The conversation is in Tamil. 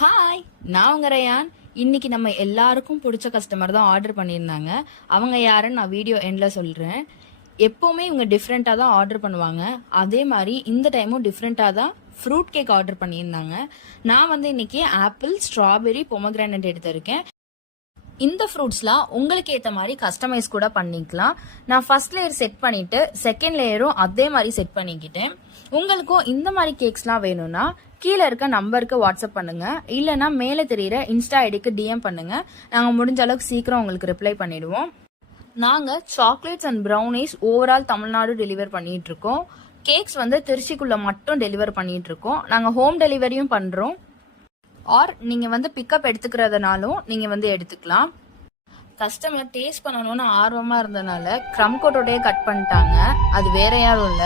ஹாய், நான் உங்க ரயான். இன்னைக்கு நம்ம எல்லாருக்கும் பிடிச்ச கஸ்டமர் தான் ஆர்டர் பண்ணியிருந்தாங்க. அவங்க யாருன்னு நான் வீடியோ எண்ட்ல சொல்றேன். எப்பவுமே இவங்க டிஃப்ரெண்டா தான் ஆர்டர் பண்ணுவாங்க. அதே மாதிரி இந்த டைமும் டிஃப்ரெண்டா தான் ஃப்ரூட் கேக் ஆர்டர் பண்ணியிருந்தாங்க. நான் வந்து இன்னைக்கு ஆப்பிள், ஸ்ட்ராபெரி, பொமக்ரானட் எடுத்திருக்கேன். இந்த ஃப்ரூட்ஸ்லாம் உங்களுக்கு ஏற்ற மாதிரி கஸ்டமைஸ் கூட பண்ணிக்கலாம். நான் ஃபர்ஸ்ட் லேயர் செட் பண்ணிட்டு செகண்ட் லேயரும் அதே மாதிரி செட் பண்ணிக்கிட்டேன். உங்களுக்கும் இந்த மாதிரி கேக்ஸ்லாம் வேணும்னா கீழே இருக்க நம்பருக்கு வாட்ஸ்அப் பண்ணுங்க, இல்லைன்னா மேலே தெரியிற இன்ஸ்டா ஐடிக்கு டிஎம் பண்ணுங்க. நாங்கள் முடிஞ்ச அளவுக்கு சீக்கிரம் உங்களுக்கு ரிப்ளை பண்ணிடுவோம். நாங்கள் chocolates and brownies overall Tamil Nadu deliver பண்ணிட்டு இருக்கோம். கேக்ஸ் வந்து திருச்சிக்குள்ள மட்டும் டெலிவர் பண்ணிட்டு இருக்கோம். நாங்கள் ஹோம் டெலிவரியும் பண்றோம். ஆர் நீங்க வந்து பிக்கப் எடுத்துக்கிறதுனாலும் நீங்க வந்து எடுத்துக்கலாம். கஸ்டமர் டேஸ்ட் பண்ணணும்னு ஆர்வமா இருந்தனால க்ரம் கோட்டோடய கட் பண்ணிட்டாங்க. அது வேற யாரும் இல்ல,